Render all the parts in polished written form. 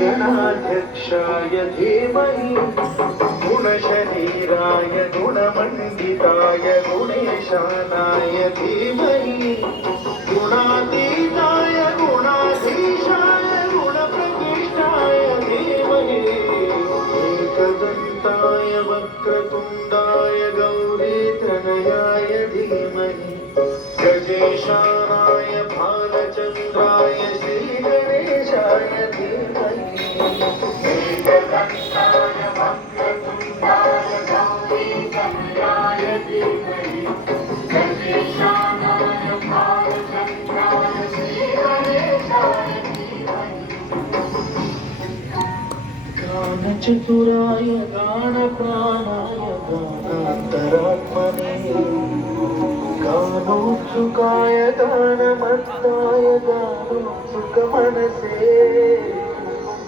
गणाध्यक्षाय धीमहि गुणशरीराय गुणमण्डिताय गुणेशानाय धीमहि गुणातीताय गुणाधीशाय गुणप्रकृष्टाय धीमहि एकदन्ताय वक्रतुण्डाय गौरीतनयाय धीमहि गजेशानाय भालचन्द्राय श्रीगणेशाय धीमहि एकदन्ताय वक्रतुण्डाय गौरीतनयाय धीमहि गजेशानाय भालचन्द्राय श्रीगणेशाय धीमहि गानचतुराय गानप्राणाय गानान्तरात्मने गानोत्सुकाय गानमत्ताय गानोत्सुकमनसे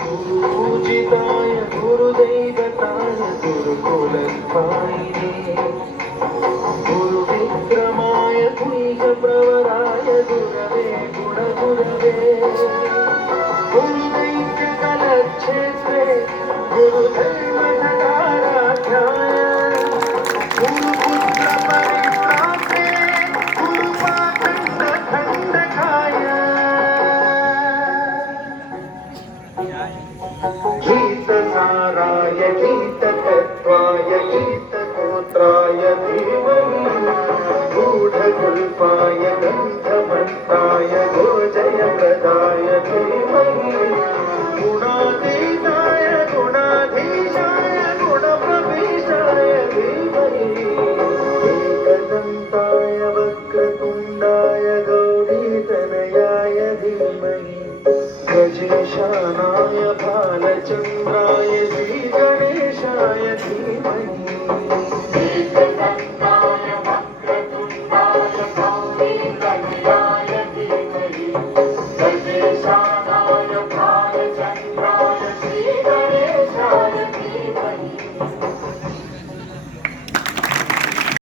गुरुपूजिताय गुरुदैवताय गुरुकुलस्थायिने गुरुविक्रमाय गुह्यप्रवराय गुरवे गुणगुरवे गुरुदैत्यकलक्षेत्रे गुरुधर्मधराध्याय गुरुपुत्रपरित्रात्रे गुरुपाखण्डखण्डकाय गीतसाराय गीततत्त्वाय गीतगोत्राय धीमहि